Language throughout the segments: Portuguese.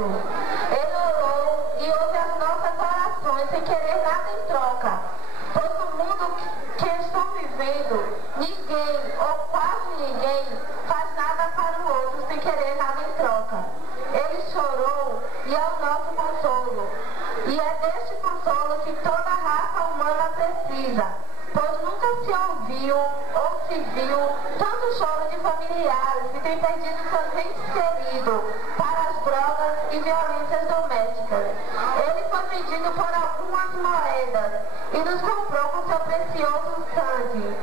nosso. Ele orou e ouve as nossas orações sem querer nada em troca. Pois no mundo que estão vivendo, ninguém, ou quase ninguém, faz nada para o outro sem querer nada em troca. Ele chorou e é o nosso consolo. E é deste consolo que toda raça humana precisa, pois nunca se ouviu ou se viu tanto choro de familiares que têm perdido seus entes queridos para as drogas e violências domésticas. Ele foi vendido por algumas moedas e nos comprou com seu precioso sangue.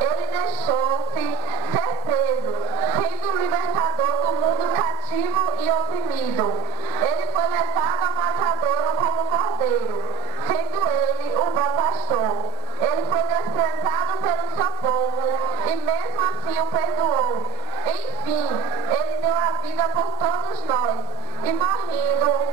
Ele deixou-se ser preso, sendo o libertador do mundo cativo e oprimido. Ele foi levado ao matadouro como cordeiro, sendo ele o bom pastor. Ele foi desprezado pelo seu povo e mesmo assim o perdoou. Enfim, ele deu a vida por todos nós e morrendo